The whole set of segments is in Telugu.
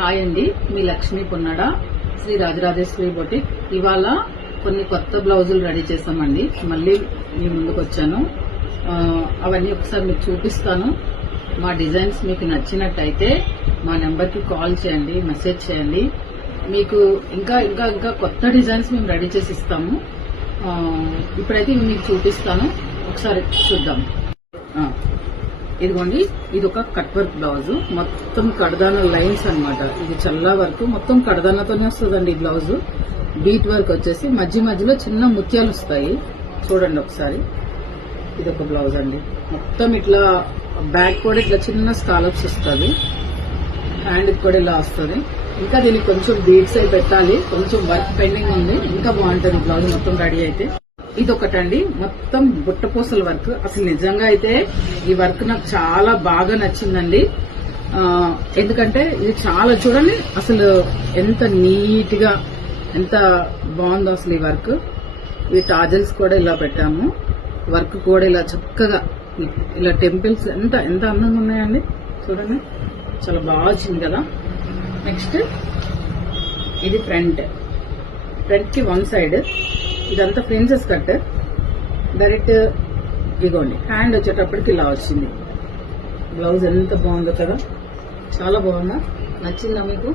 హాయ్ అండి, మీ లక్ష్మీ పొన్నాడ, శ్రీ రాజరాజేశ్వరి బొటిక్. ఇవాళ కొన్ని కొత్త బ్లౌజులు రెడీ చేసామండి. మళ్ళీ మీ ముందుకు వచ్చాను. అవన్నీ ఒకసారి మీకు చూపిస్తాను. మా డిజైన్స్ మీకు నచ్చినట్టయితే మా నెంబర్కి కాల్ చేయండి, మెసేజ్ చేయండి. మీకు ఇంకా ఇంకా ఇంకా కొత్త డిజైన్స్ మేము రెడీ చేసి ఇస్తాము. ఇప్పుడైతే మీకు చూపిస్తాను, ఒకసారి చూద్దాం. ఇదిగోండి, ఇది ఒక కట్ వర్క్ బ్లౌజ్, మొత్తం కడదాన లైన్స్ అన్నమాట. ఇది చల్లా వర్క్, మొత్తం కడదానతోనే వస్తుందండి. ఈ బ్లౌజ్ బీట్ వర్క్ వచ్చేసి మధ్య మధ్యలో చిన్న ముత్యాలు వస్తాయి. చూడండి ఒకసారి. ఇది ఒక బ్లౌజ్ అండి, మొత్తం ఇట్లా బ్యాక్ కూడా ఇట్లా చిన్న స్కాలప్స్ వస్తుంది, హ్యాండ్ కూడా ఇలా వస్తుంది. ఇంకా దీనికి కొంచెం బీడ్స్ అయి పెట్టాలి, కొంచెం వర్క్ పెండింగ్ ఉంది. ఇంకా బాగుంటుంది బ్లౌజ్ మొత్తం రెడీ అయితే. ఇది ఒకటండి, మొత్తం బుట్టపూసల వర్క్. అసలు నిజంగా అయితే ఈ వర్క్ నాకు చాలా బాగా నచ్చిందండి. ఎందుకంటే ఇది చాలా, చూడండి అసలు ఎంత నీట్ గా, ఎంత బాగుందో అసలు ఈ వర్క్. ఈ టాజల్స్ కూడా ఇలా పెట్టాము, వర్క్ కూడా ఇలా చక్కగా ఇలా టెంపుల్స్ ఎంత ఎంత అందంగా ఉన్నాయండి. చూడండి, చాలా బాగా వచ్చింది కదా. నెక్స్ట్ ఇది ఫ్రంట్ కి వన్ సైడ్, ఇదంతా ప్రిన్సెస్ కట్. డైరెక్ట్ ఇగోండి, హ్యాండ్ వచ్చేటప్పటికి ఇలా వచ్చింది. బ్లౌజ్ ఎంత బాగుందో కదా, చాలా బాగుందా? నచ్చిందా మీకు?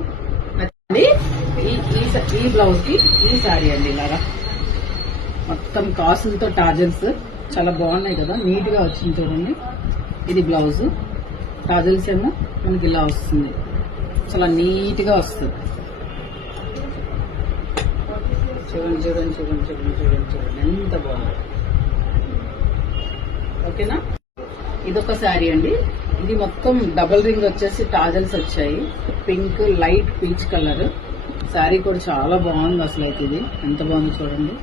నచ్చింది. ఈ బ్లౌజ్ కి ఈ శారీ అండి, ఇలాగా మొత్తం కాసులతో టాజల్స్ చాలా బాగున్నాయి కదా, నీట్ గా వచ్చింది. చూడండి, ఇది బ్లౌజ్. టాజల్స్ ఏమో మనకి ఇలా వస్తుంది, చాలా నీట్ గా వస్తుంది. చూడండి చూడండి చూడండి చూడండి చూడండి చూడండి ఎంత బాగుంది. ఓకేనా? ఇదొక శారీ అండి, ఇది మొత్తం డబుల్ రింగ్ వచ్చేసి టాజల్స్ వచ్చాయి. Pink, light peach colour sari కూడా చాలా బాగుంది. అసలు అయితే ఇది ఎంత బాగుంది చూడండి.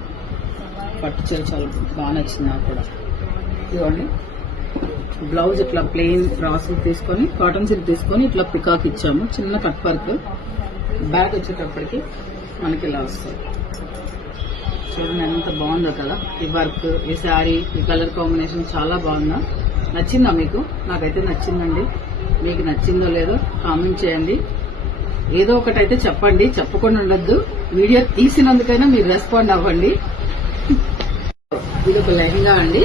పట్టు చీర చాలా బాగా నచ్చింది నాకు కూడా. ఇదిగోండి, బ్లౌజ్ ఇట్లా ప్లెయిన్ క్రాస్ తీసుకొని, కాటన్ సిల్క్ తీసుకొని ఇట్లా పికాక్ ఇచ్చాము, చిన్న కట్ వర్క్. బ్యాక్ వచ్చేటప్పటికి మనకి ఇలా వస్తుంది. చూడండి ఎంత బాగుందో కదా ఈ వర్క్, ఈ శారీ, ఈ కలర్ కాంబినేషన్ చాలా బాగుందా? నచ్చిందా మీకు? నాకైతే నచ్చిందండి. మీకు నచ్చిందో లేదో కామెంట్ చేయండి. ఏదో ఒకటైతే చెప్పండి, చెప్పకుండా ఉండద్దు. వీడియో తీసినందుకైనా మీరు రెస్పాండ్ అవ్వండి. ఇది ఒక లెహంగా అండి,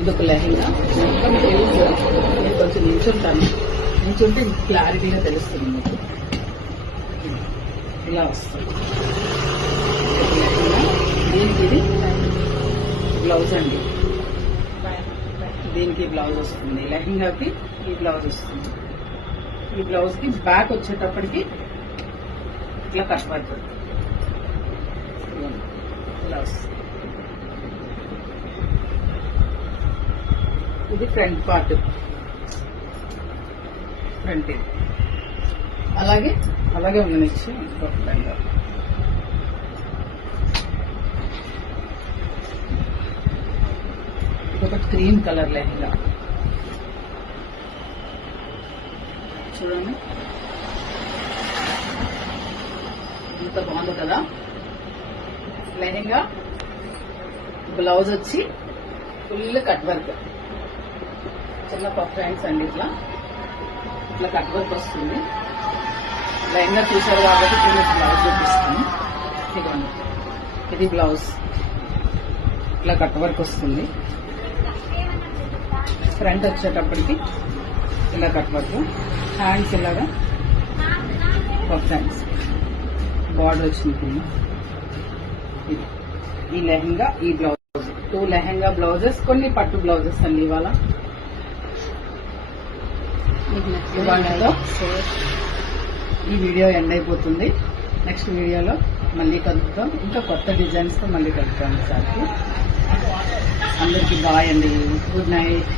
ఇది ఒక లెహంగా. మొత్తం తెలుసు, నేను కొంచెం నిల్చుంటాను, నిల్చుంటే క్లారిటీగా తెలుస్తుంది మీకు. ఇలా వస్తుంది. దీనికి ఇది బ్లౌజ్ అండి, దీనికి బ్లౌజ్ వస్తుంది. లెహంగాకి ఈ బ్లౌజ్ వస్తుంది. ఈ బ్లౌజ్ కి బ్యాక్ వచ్చేటప్పటికి ఇట్లా కట్ వర్క్ ఇలా వస్తుంది. ఇది ఫ్రంట్ పార్ట్, ఫ్రంట్. ఇది అలాగే అలాగే ఉండనిచ్చి ఇదొక క్రీమ్ కలర్ లెహంగా. చూడండి ఎంత బాగుంది కదా లెహంగా. బ్లౌజ్ వచ్చి ఫుల్ కట్ వర్క్, చిన్న పఫ్ హ్యాండ్స్ అండి. ఇట్లా ఇట్లా కట్ వర్క్ వస్తుంది. లెహంగా చూసారు కాబట్టి నేను బ్లౌజ్ చూపిస్తాను. ఇదిగోండి, ఇది బ్లౌజ్ ఇట్లా కట్ వర్క్ వస్తుంది. ఫ్రంట్ వచ్చేటప్పటికి ఇలా కట్ వర్క్, హ్యాండ్స్ ఇలాగా పఫ్ హ్యాండ్స్, బార్డర్ వచ్చింది. ఈ లెహంగా, ఈ బ్లౌజ్, 2 లెహంగా బ్లౌజెస్, కొన్ని పట్టు బ్లౌజెస్ అండి. ఇవాళ ఈ వీడియో ఎండ్ అయిపోతుంది. నెక్స్ట్ వీడియోలో మళ్ళీ కలుద్దాం, ఇంకా కొత్త డిజైన్స్ తో మళ్ళీ కలుద్దాం. సార్ అందరికి బాయ్ అండి, గుడ్ నైట్.